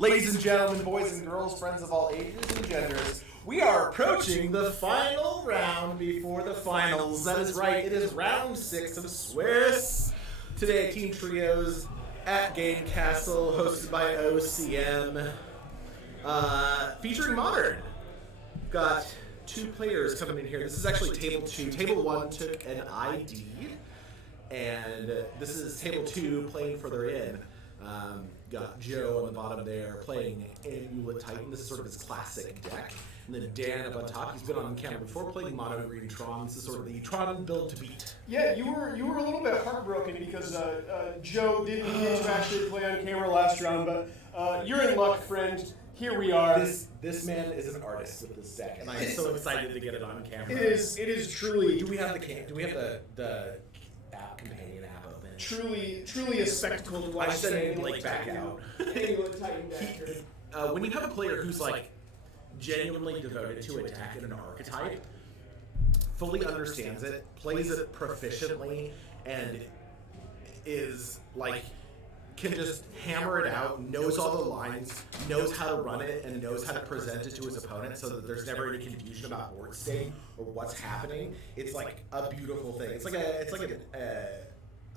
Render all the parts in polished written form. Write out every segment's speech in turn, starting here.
Ladies and gentlemen, boys and girls, friends of all ages and genders, we are approaching the final round before the finals. That is right, it is round 6 of Swiss. Today, Team Trios at Game Kastle, hosted by OCM, featuring Modern. We've got 2 players coming in here. This is actually Table 2. Table 1 took an ID, and this is Table 2 playing further in. Got Joe on the bottom there playing Amulet Titan. This is sort of his classic deck. And then Dan up on top. He's been on camera before playing Mono Green Tron. This is sort of the Tron build to beat. Yeah, you were a little bit heartbroken because Joe didn't get to actually play on camera last round, but you're in luck, friend. Here we are. This man is an artist with this deck, and I am so excited to get it on camera. It is truly. Do we have the app companion app open? Truly a spectacle to watch. I sent Blake back out. Amulet Titan deck. When you have a player who's like genuinely devoted to attack in an archetype, fully understands it, plays it proficiently, and is like can just hammer it out, knows all the lines, knows how to run it, and knows how to present it to his opponent so that there's never any confusion about board state or what's happening. It's like a beautiful thing. It's like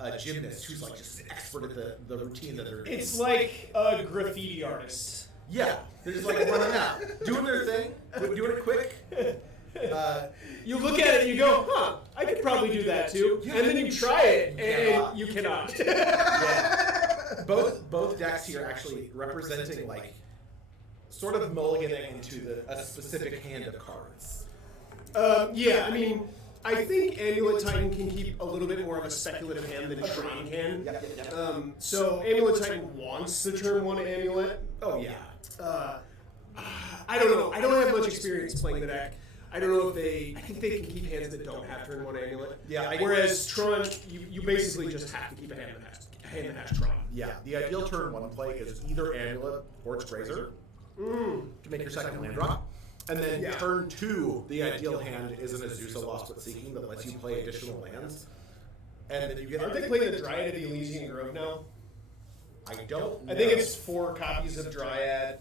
a gymnast who's like just an expert at the routine that they're doing. It's like a graffiti artist. Yeah, they're just like running out, doing their thing, doing it quick. You look at it and you go, huh, I could probably do that too. And then you try it and you cannot. Yeah. Both decks here actually representing like sort of mulliganing into a specific hand of cards. Yeah, I mean, I think Amulet Titan can keep a little bit more of a speculative hand than Tron can. Yep. So Amulet Titan wants the turn 1 Amulet. Oh yeah. I don't know. I don't have much experience playing the deck. I don't know if I think they can keep hands that don't have turn 1 Amulet. Yeah. Whereas Tron, you basically just have to keep a hand that has Tron. Yeah. The ideal turn 1 play is either Amulet or Grazer to make your second land drop. And then turn 2, the ideal hand is an Azusa Lost But Seeking that lets you play additional lands. And then you get. Aren't they playing the Dryad of the Elysian Grove now? I don't know. I think it's 4 copies of Dryad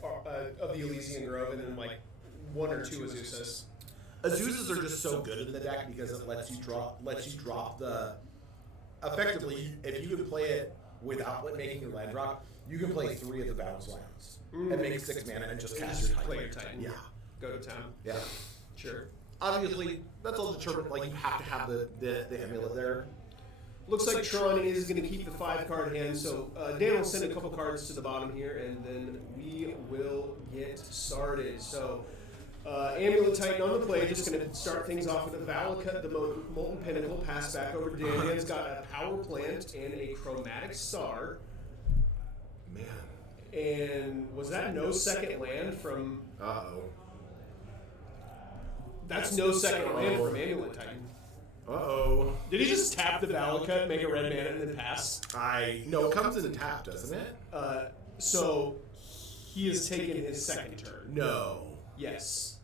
of the Elysian Grove and then like 1 or 2 Azusas. Azusas are just so good in the deck because it lets you drop the. Effectively, if you can play it without making your land drop, you can play 3 of the bounce lands and make 6 mana and just cast your Titan. Play your Titan. Yeah. Go to town. Yeah. Sure. Obviously, that's all determined. Like you have to have the amulet there. Looks like Tron is going to keep the 5-card hand, so Dan will send a couple cards to the bottom here, and then we will get started. So, Amulet Titan on the play, just going to start things off with a Valakut, the Molten Pinnacle, pass back over to Dan. Dan's got a Power Plant and a Chromatic Star. Man. And was that no second land from... Uh-oh. That's no second land from Amulet Titan. Uh-oh. Did he just tap the Valakut, make a red mana, and then pass? No, it comes in tap, doesn't it? So he has taken his second turn. No. Yes.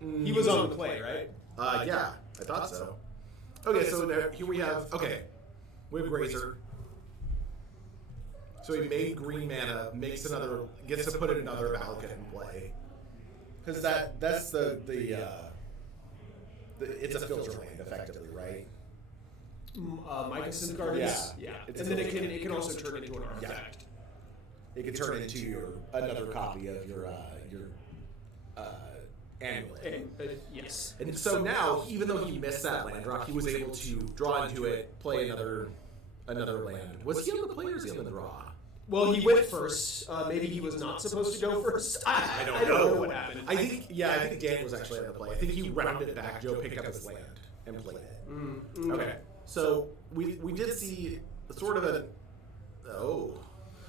He was on the play, right? Yeah, I thought so. Okay, so here we have, we have Grazer. So he made green mana, gets to put another Valakut in play. Because that's it's a filter land, effectively, right? Mycosynth Guardians? Yeah. And then it can also turn into an artifact. Yeah. It can turn into another copy of your Amulet. Yes. And so now, even though he missed that land drop, he was able to draw into it, play another land. Was he on the play or was he on the draw? Well, he went first. Maybe he was not supposed to go first. I don't know what happened. I think Dan was actually on the play. I think he rounded it back. Joe picked up his land and played it. Okay. So we did see sort of a... Oh.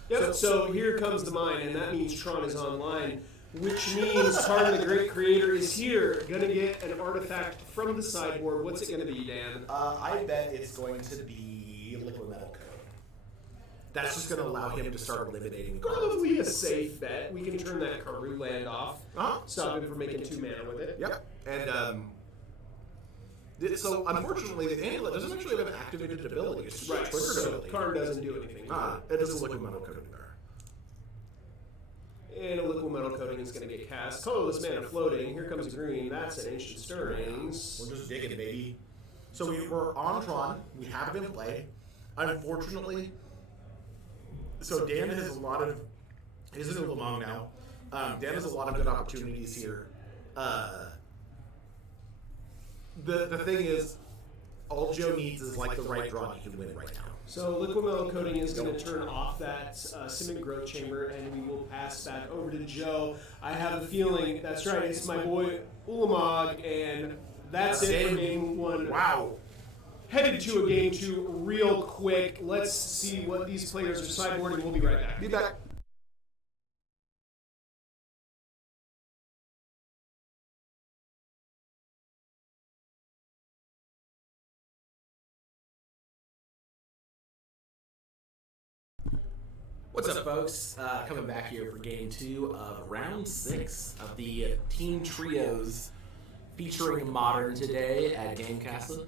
Yep, so here comes the mine, and that means Tron is online, which means Tarn the Great Creator is here. Gonna get an artifact from the sideboard. What's it gonna be, Dan? I bet it's going to be Liquid Metal Code. That's just going to allow him to start eliminating cards. Probably a safe bet. We can turn that Karu land off. Stop him from making 2 mana with it. Yep. And so unfortunately, the Amulet doesn't actually have an activated ability. It's just a triggered ability. Karn doesn't do anything. It doesn't look like Metal Code either. And a liquid metal coating is going to get cast. Colorless mana floating. Here comes a green. That's an Ancient Stirrings. We're just digging, baby. So we're on Tron. We have it in play. Unfortunately, so Dan has a lot of... He's in Ulamog now. Dan has a lot of good opportunities here. The thing is, all Joe needs is like the right draw he can win right now. So liquid metal coating is going to turn off that Simic Growth Chamber, and we will pass back over to Joe. I have a feeling, that's right, it's my boy Ulamog, and that's it for game 1. Wow. Headed to a game 2 real quick. Let's see what these players are sideboarding. We'll be right back. Be back. What's up, folks? Coming back here for game 2 of round 6 of the team trios featuring Modern today at Game Kastle.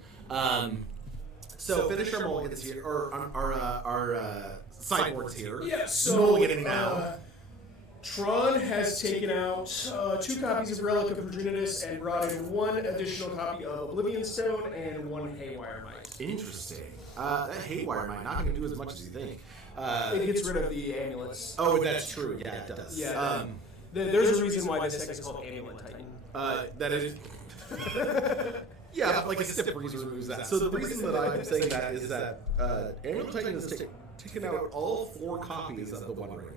So finish our mulligans here, or our sideboards here. Yeah, so mulliganing now. Tron has taken out 2 copies of Relic of Verdrinitus and brought in 1 additional copy of Oblivion Stone and 1 Haywire Mite. Interesting. That Haywire Mite not going to do as much as you think. It gets rid of the amulets. Oh, that's true. Yeah, it does. Yeah. There's a reason why this deck is called Amulet Titan. That is... Yeah, but like a Stiff Breeze removes that. So the reason that I'm saying that is that Amulet Titan has taken out all 4 copies of the One Ring.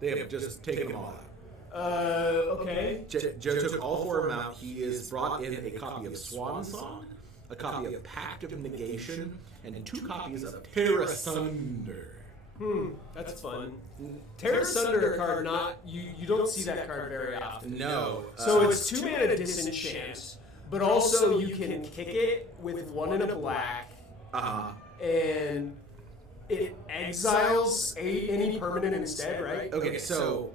They have just taken them all out. Okay. Joe took all 4 of them out. He has brought in a copy of Swan Song, a copy of Pact of Negation, and 2 copies of Terra Sunder. That's fun. Terra Sunder card, you don't see that card very often. No. So it's 2 mana Disenchant, but also you can kick it with 1 and a black. And it exiles any permanent instead, right? Okay, so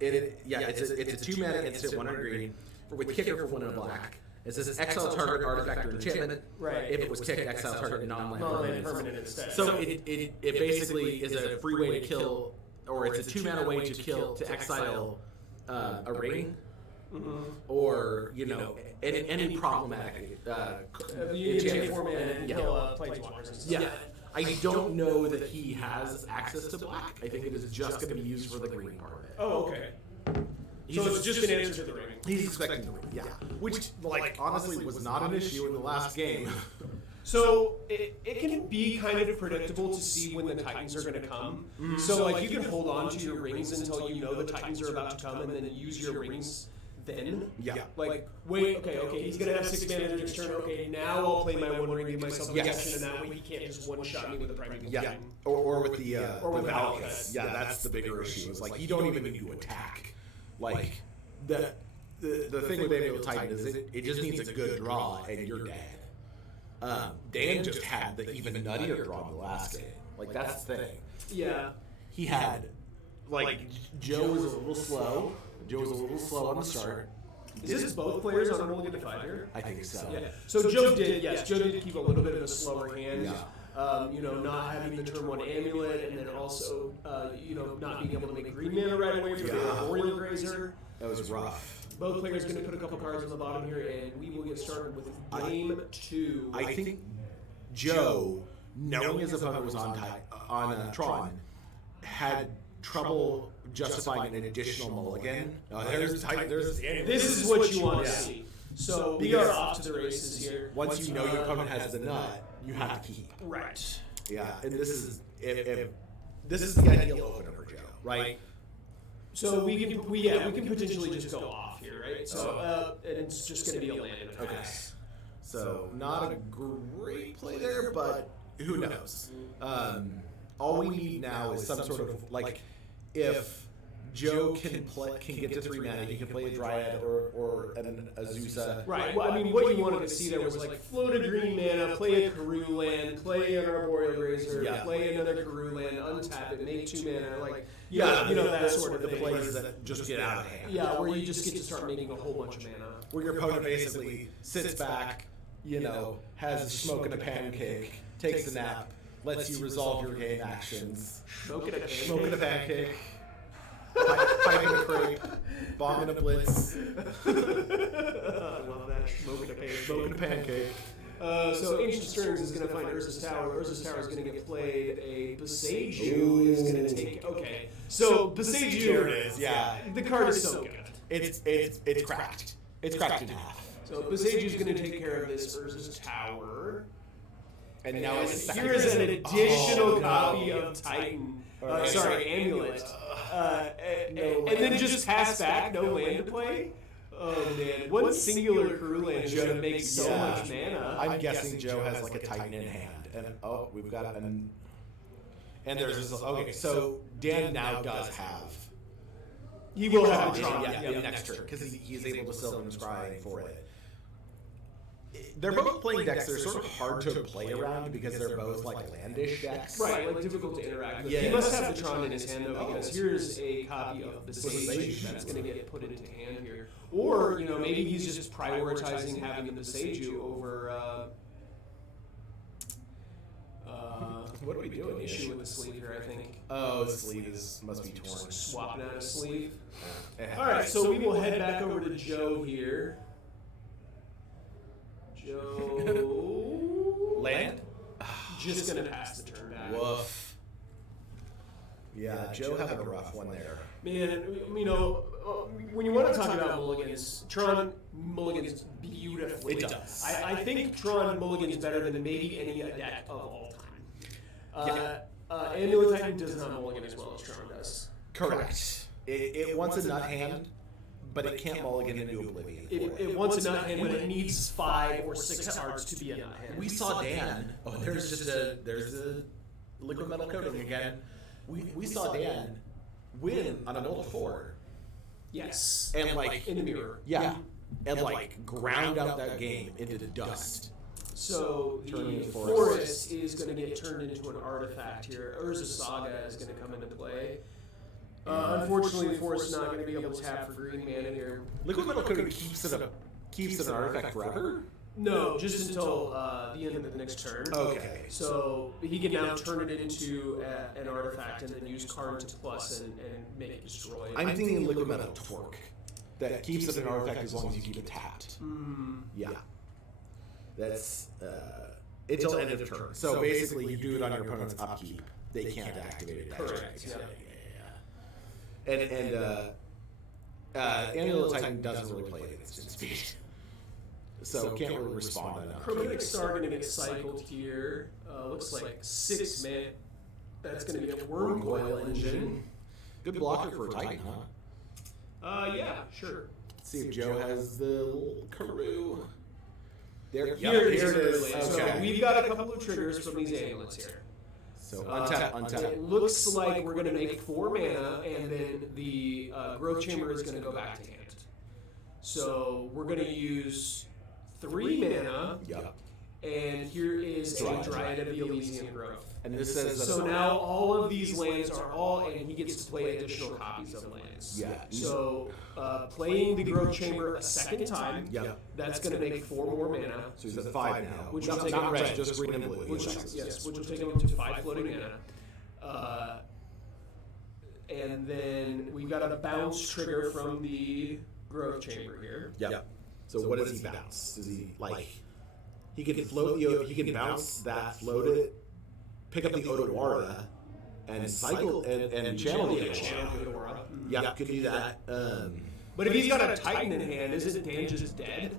it's a 2 mana instant, 1 green, with kicker for 1 and a black. It says exile target artifact or enchantment. Right. If it was kicked, exile target non-land permanent instead. So it basically is a free way to kill, or it's a 2 mana way to exile a ring, or any problematic enchantment 4 mana and kill planeswalkers. Yeah. I don't know that he has access to black. I think it is just going to be used for the green part of it. Oh, okay. So it's just an answer to the ring. He's expecting the ring, yeah. Which, honestly, was not an issue in the last game. So it can be kind of predictable to see when the Titans are going to come. So you can hold on to your rings until you know the Titans are about to come, and then use your rings then. Yeah. Wait, okay, he's going to have 6 mana next turn. Okay, now I'll play my 1 ring, give myself a protection, and that way he can't just one-shot me with a Priming. Yeah. Or with the Valkyries. Yeah, that's the bigger issue. It's you don't even need to attack. The thing with Amulet Titan is it just needs a good draw, and you're dead. Dan just had the even nuttier draw in the last game. That's the thing. Yeah. He had, Joe was a little slow. Joe was a little slow on the start. Is this both players on a roll to 5 here? I think so. Yeah. So Joe did keep a little bit of a slower hand. Yeah. Not having the turn 1 amulet, and then also, not being able to make green mana right away for the Arboreal Grazer. That was rough. Both players going to put a couple cards on the bottom here, and we will get started with game 2. I think Joe, knowing his opponent was on Tron, had trouble justifying an additional mulligan. This is what you want to see. So we are off to the races here. Once you know your opponent has the nut, you have to keep. Right. Yeah, and this is this is the ideal opener for Joe, right? So we can potentially just go off here, right? So and it's just going to be a land and a pass. So not a great play there, but who knows? All we need now is some sort of if Joe can get to 3 mana, he can play a Dryad or an Azusa. Right. Well, I mean, what you wanted to see there was float a green mana, play a Karoo land, play an Arboreal Grazer, play another Karoo land, untap it, make 2 mana, that sort of the plays that just get out of hand. Yeah, where you just get to start making a whole bunch of mana. Where your opponent basically sits back, has a smoke and a pancake, takes a nap, lets you resolve your game actions. Smoke and a pancake. By Swiping a crepe. Bombing a blitz. I love that. Smoking a pancake. So Ancient Strings is going to find Urza's Tower. Urza's Tower is going to get played. A Beseiju is going to take... Okay. So Beseiju... There it is, yeah. The card is so good. It's cracked. It's cracked in half. So Beseiju is going to take care of this Urza's Tower. And now it's here is an additional copy of Titan. Amulet. And then just pass back, no land to play. Oh man, one singular crew land is going to make so much mana. I'm guessing Joe has like a Titan in hand, and we've got and there's this. Okay, so Dan now does have. He will have a Tron, next turn because he's able to Sylvan Scry for it. They're both playing decks that are sort of hard to play around because they're both like landish decks. Right, like difficult to interact with. He must have the Tron in his hand though, because here's a copy of the Beseiju that's going to get put into hand here. Or, maybe he's just prioritizing having the Beseiju over... what are we doing? Issue with the sleeve here, I think. Oh, the sleeve must be torn. Swapping out a sleeve. Alright, so we will head back over to Joe here. Joe... Land? Just going to pass the turn back. Woof. Yeah, Joe having a rough one there. Man, when you want to talk about mulligans, Tron mulligans beautifully. It does. I think Tron mulligans better than maybe any deck of all time. Amulet Titan does not mulligan as well as Tron does. Correct. It wants a nut hand, but it can't mulligan into oblivion. It wants a nut hand, but it needs 5 or 6 cards to be a nut hand. We saw Dan. Oh, there's a liquid metal coating again. We saw Dan win on a 0-4. Yes. And like in the mirror. Yeah. And like ground out that game into the dust. So the forest is going to get turned into an artifact here. Urza's Saga is going to come into play. Unfortunately, the forest is not going to be able to tap for green mana here. Liquid metal coating keeps it an artifact forever? No, just until the end of the next turn. Okay. So he can now turn it into an artifact and then use Karn to plus and make it destroyed. I'm thinking liquid metal torque. That keeps it an artifact as long as you keep it tapped. Yeah. That's until end of turn. So basically you do it on your opponent's upkeep. They can't activate it. Correct. Yeah. And Amulet Titan doesn't really play it instant speed. So can't really respond enough. Chromatic Star going to get cycled here. Looks like 6 mana. That's going to be a Wormcoil Engine. Good blocker for a Titan, huh? Yeah, sure. Let's see if Joe has the little Karoo. Here it is. Okay. So we've got a couple of triggers from these amulets here. So untap. It looks like we're going to make 4 mana, and then the Growth Chamber is going to go back to hand. So we're going to use 3 mana. Yep. And here is a Dryad of the Elysian Growth. And this says so now all of these lands are all, and he gets to play additional copies of lands. Yeah. So playing the Growth Chamber a second time, that's going to make 4 more mana. So he's at 5 now. Which will take not him red, to, just green and blue. which will take him up to 5 floating mana. And then we've got a bounce trigger from the Growth Chamber here. Yeah. So what does he bounce? Does he like? He can float he can bounce that, float it, pick up the Odawara, and cycle and channel the Odawara. Yeah, could do that. But if he's got a Titan in hand, isn't Dan just dead?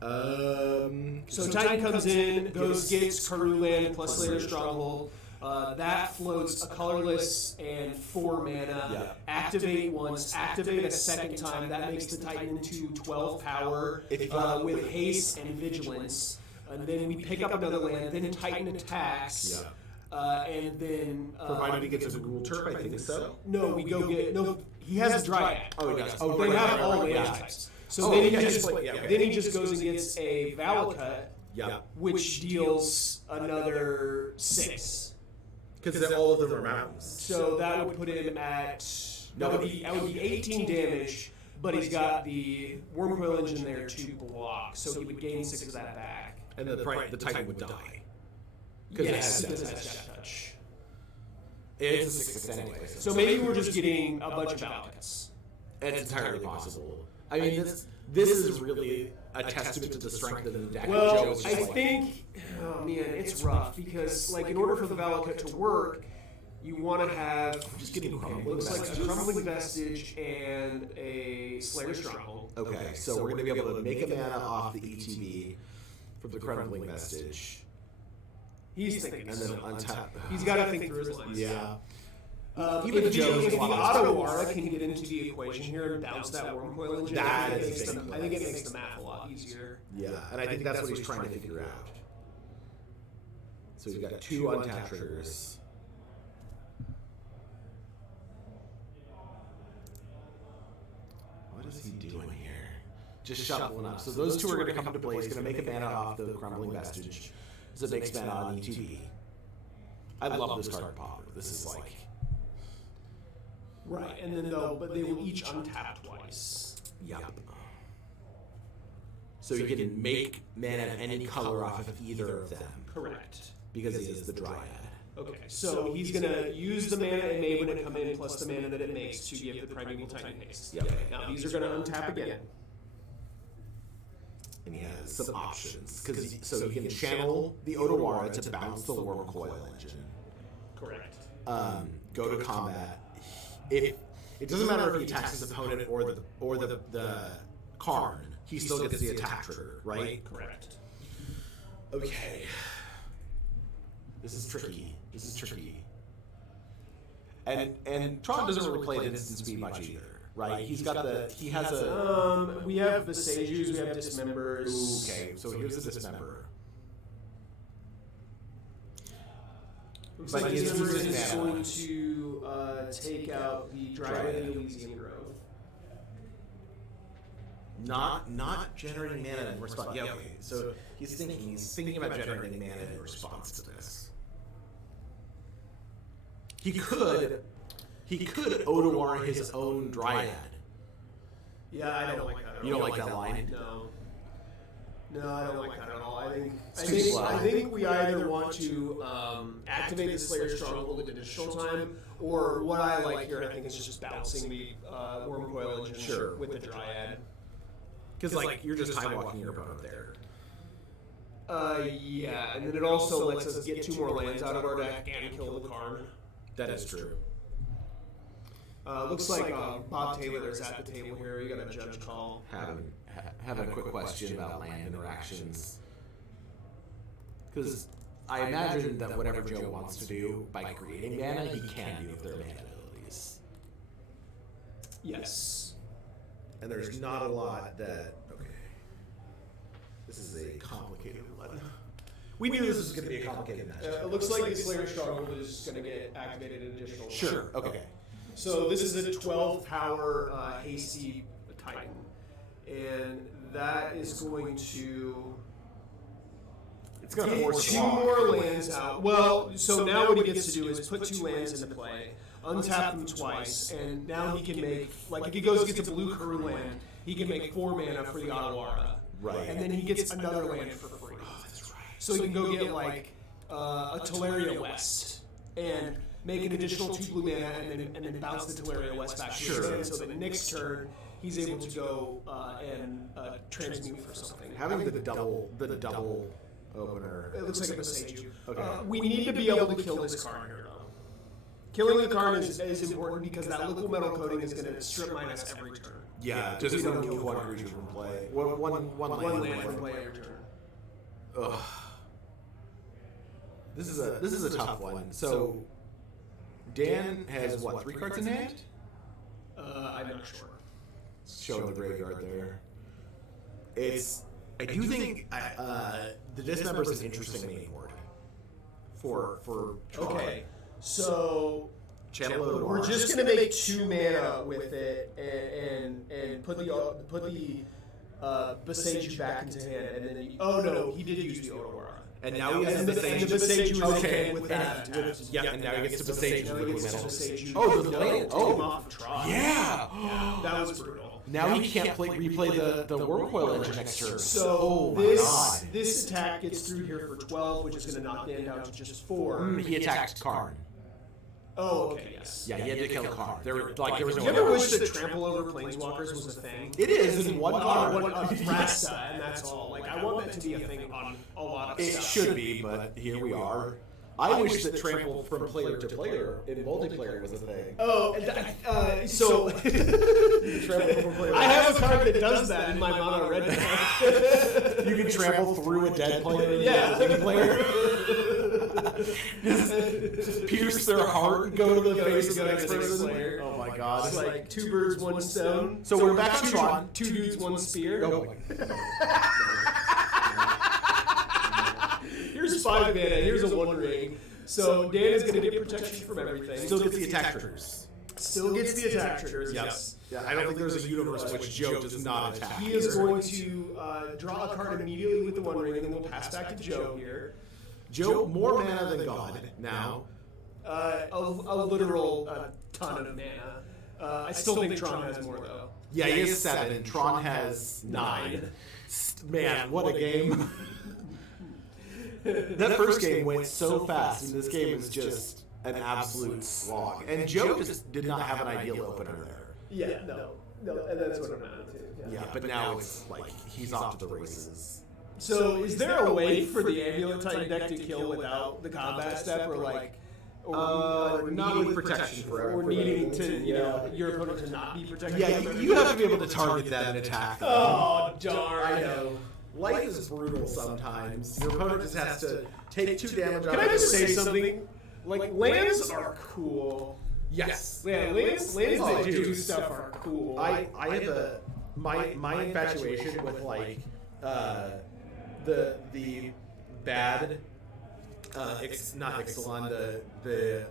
So Titan comes in, gets Karoo land plus later Stronghold. That floats a colorless and 4 mana. Activate once, activate a second time. That makes the Titan into 12 power with haste and vigilance. And then we pick up another land. Then Titan attacks. And then provided he gets a Ghoul Turf, I think so. No, we go get He has a Dryad. Oh, he does. They have all land types. So then he just goes and gets a Valakut, which deals another 6. Because all of them are mountains. So that would put him at that would be 18 damage, but he's got the Wormcoil Engine there to block, so he would gain 6 of that back. And the Titan would die. Yes, it does have Death Touch. It's a 6/6 anyway. So maybe we're just getting a bunch of outcuts. It's entirely possible. I mean, this is really a testament to the strength of the deck. Well, I think, oh man, it's rough because, like, in order for the Valakut to work, you want to have just getting crumbling. looks like a crumbling vestige and a Slayer's Stronghold. Okay, so we're going to be able to make a mana off the ETB from the crumbling vestige. He's thinking, and then untap. He's got to think through his lines. Yeah. Even if the Ottawara can get into the equation here and bounce that Wormcoil engine, I think it makes the math a lot easier. Yeah, and I think that's what he's trying to figure out. So we've got 2 untapped triggers. What is he doing here? Just shuffling up. So those 2 are going to come into play. He's going to make a mana off the crumbling vestige. So it makes mana on ETB. I love this card popper. This is like... Right, and then but they will each untap twice. Yep. So you can make mana of any color off of either of them. Correct. Because he is the Dryad. Okay, so he's going to use the mana it made when it come in plus the mana that it makes to give the Primeval Titan haste. Yep. Now these are going to untap again. And he has some options. So he can channel the Ottawara to bounce the Wormcoil engine. Correct. Go to combat. If it doesn't matter if he attacks his opponent or the Karn, he still gets the attack trigger, right? Correct. Okay. This is tricky. And Tron doesn't really play at instant speed much either, right? He has a we have Besagers, we have Dismembers. Okay, so here's the Dismember. Looks like Dismember is going to take out the Dryad and Elysian Growth. Not generating mana in response. Yeah, okay. So he's thinking about generating mana in response to this. He could Ottawara his own Dryad. Yeah, I don't like that. You don't like that line? No, I don't like that at all. I think we either want to activate the Slayer's Stronghold at additional time, or what I like here, I think, is just bouncing the Wormcoil engine with the Dryad. Because you're just time walking your opponent there. Yeah, and then it also lets us get 2 more lands out of our deck and kill the Karn. That is true. Looks like Bob Taylor is at the table here. You got a judge call. Have a quick question about land interactions. Because I imagine that whatever Joe wants to do by creating mana, he can do with their mana abilities. Yes. And there's not a lot that... Okay. This is a complicated one. We knew this was going to be a complicated match. It looks like the Slayer's Stronghold is going to get activated an additional. Sure, okay. So this is a 12-power hasty Titan. And that is going to... It's going to force 2 more lands out. Well, so now what he gets to do is put 2 lands into play, untap them twice, and now he can make, if he gets a blue Karun land, he can make 4 mana for the Ottawara. Right. And then he gets another land for free. Oh, that's right. So he can go get, a Teleria West, and make an additional 2 blue mana, and then bounce the Teleria West back to his hand, so that next turn, he's able to go and transmute for something. Having the double opener. It looks like a Besage. Okay. We need to be able to kill this Karn here, though. Killing the Karn is important because that liquid metal coating is going to strip minus every turn. Yeah, just don't kill one creature from play. One land from play every turn. Ugh. This is a tough one. So Dan has what, 3 cards in hand? I'm not sure. Showing the graveyard there. I do think the Dismember is an interesting main board for Tron. Okay, so we're just gonna make 2 mana with it and put the Besage back into hand, and then he did use the Ottawara. And now he has the Besage. Okay, with that. And now he gets to Besage with Besage. Oh, the land. Oh, off of Tron. Yeah. That was brutal. Now he can't replay the Wormcoil engine next turn. So this attack gets through here for 12, which is going to knock Dan down to just 4. He attacked Karn. Oh, okay, yes. Yeah, he had to kill a card. There was no. Do you ever wish that trample over planeswalkers was a thing? It is in one card. Rasta, and that's all. Like, I want that to be a thing on a lot of stuff. It should be, but here we are. I wish that trample from player to player in multiplayer was a thing. Oh, so I have a card that does that in my mono red deck. You can trample through a dead player. Yeah, a player. Just pierce their heart, go to the face of the next person. Oh my god! It's like 2 birds, 1 stone. So we're back on Tron. 2 dudes, 1 spear. Oh. Here's 5 mana. Here's a 1 ring. So Dan is going to get protection from everything. Still gets the attack triggers. Still gets the attack triggers. Yes. Yeah, I don't think there's a universe in which Joe does not attack. He is going to draw a card immediately with the 1 ring, and then we'll pass back to Joe here. Joe, more mana than God now. A literal ton of mana. I still think Tron has more, though. Yeah, he has 7, and Tron has 9. Man, what a game. That first game went so fast, and this game is just an absolute slog. And Joe just did not have an ideal opener there. Yeah, no, and that's what I'm at too. Yeah, but now it's like he's off to the races. So, is there a way for the Amulet Titan deck to kill without the combat step, or like, not with protection forever? Or needing to, your opponent to not be protected? Yeah, you have to be able to target them and attack them. Oh, darn! I know. Life is brutal sometimes. Your opponent just has to take 2 damage. Can I just say something? Like, lands are cool. Yes. Yeah, lands that do stuff are cool. I have my infatuation with like the bad not Ixalan, the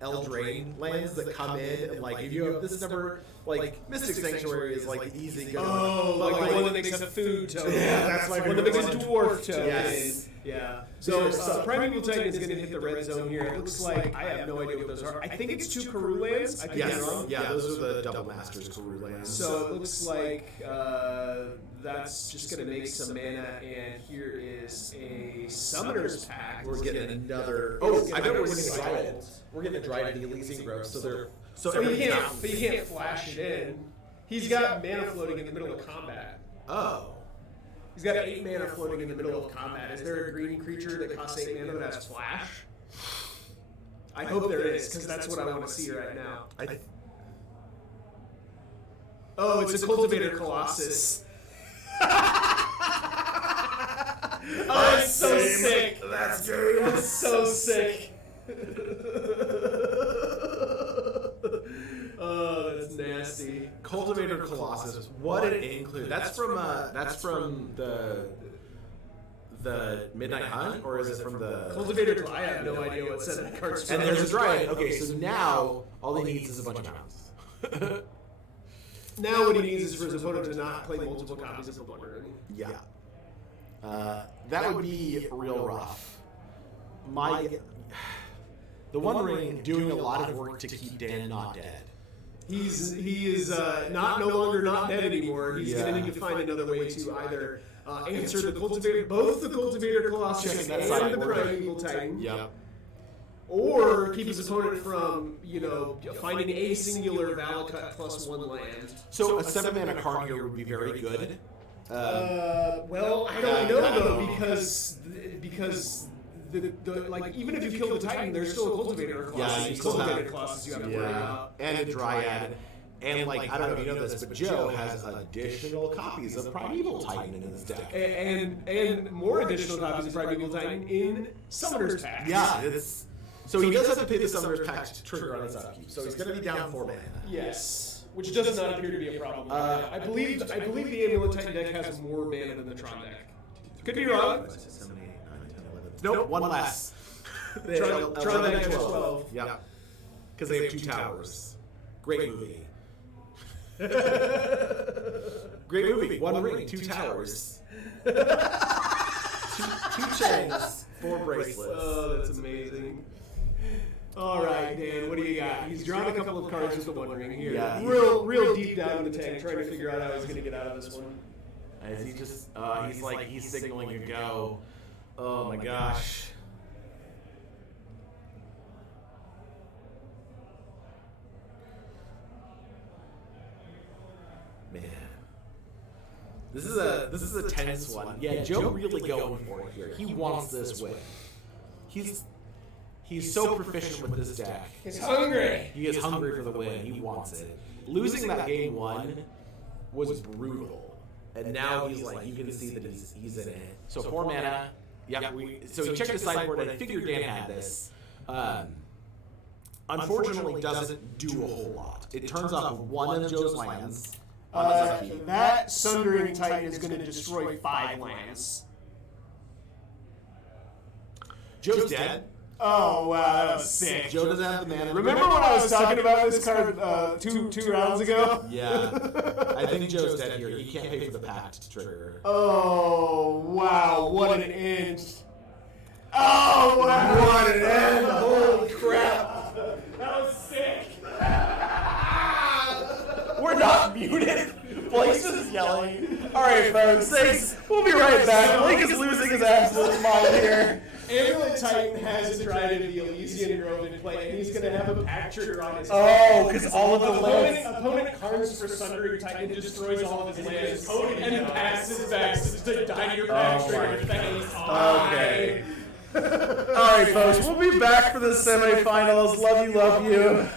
Eldraine lands that come in and like if you have this number like Mystic Sanctuary is like easy go. Oh, like the one that makes a food token. Yeah, that's my one that makes a dwarf token. Yes. Yeah. So Primeval Titan is going to hit the red zone here. It looks like I have no idea what those are. I think it's 2 Karoo lands. I could be wrong. Yeah, those are the Double Masters Karoo lands. So it looks like that's just going to make some mana, and here is a Summoner's Pact. We're getting another. I bet we're getting a Dryad. We're getting a Dryad in the Elysian Grove, so they're. But you can't flash it in. He's got mana floating in the middle of combat. Oh. He's got 8 mana floating in the middle of combat. Is there a green creature that costs 8 mana that has flash? I hope there is, because that's what I want to see right now. Oh, it's a Cultivator Colossus. Oh, it's so sick. That's great. That's so sick. Oh, that's nasty. Cultivator Colossus. What an include. That's from the Midnight Hunt, or is it from the Cultivator? I have no idea what set of cards. And there's a Dryad. Okay, so now all he needs is a bunch of mounts. Now what he needs is for his opponent to not play multiple copies of the Wonder Ring. Yeah. That would be real rough. The One Ring doing a lot of work to keep Dan not dead. He is no longer not dead anymore. He's going to need to find another way to either answer the Cultivator, both the Cultivator Colossus and the Primeval Titan. Yeah. Or keep his opponent from, finding a singular Valakut +1 land. So a 7-mana card here would be very good. Well, I don't know though, because even if you kill the Titan, there's still a Cultivator Colossus. Yeah, you still Cultivator Colossus you have to worry about. And a Dryad. And I don't know if you know this, but Joe has additional copies of Primeval Titan in his deck. And more additional copies of Primeval Titan in Summoner's Pact. Yeah, so he does have to pay the Summoner's Pact trigger on his upkeep. So he's going to be down 4 mana. Yes, which does not appear to be a problem. I believe the Amulet Titan deck has more mana than the Tron deck. Could be wrong. 7, 8, 9, 10, 11. Nope, one less. Tron deck has 12. Yeah, because they have 2 towers. Great movie. Great movie. 1 ring, 2 towers. 2 chains, 4 bracelets. Oh, that's amazing. All right, Dan, what do you got? He's drawn a couple of cards with the One Ring here. Yeah. Real deep down in the tank, trying to figure out how he's going to get out of this one. As he just, he's signaling a go. Oh my gosh. This is a tense one. Yeah, Joe really going for it here. He wants this win. He's so proficient with this deck. He's hungry. He is hungry for the win. He wants it. Losing that game 1 was brutal, and now he's like, you can see that he's in it. So 4 mana. Yeah, so he checked the sideboard, and I figured Dan had this. Unfortunately, doesn't do a whole lot. It turns off one of Joe's lands. That Sundering Titan is going to destroy 5 lands. Joe's dead. Oh, wow, that was sick. Joe doesn't have the mana. Remember when I was talking about this card two rounds ago? Yeah. I think Joe's dead here. He can't pay for the pact trigger. Oh, wow, what an end. Oh, wow. What an end. Holy crap. That was sick. We're not muted. Blake's is yelling. All right, folks. Thanks. We'll be right back. Blake is losing his absolute mind here. Amulet Titan has a Trident of the Elysian Grove in play, and he's going to have a pact trigger on his Oh, because all of the lands. Opponent cards for Sundering Titan destroys all of his lands and passes back to Diner pact trigger. Thanks. Okay. All right, folks. We'll be back for the semifinals. Love you.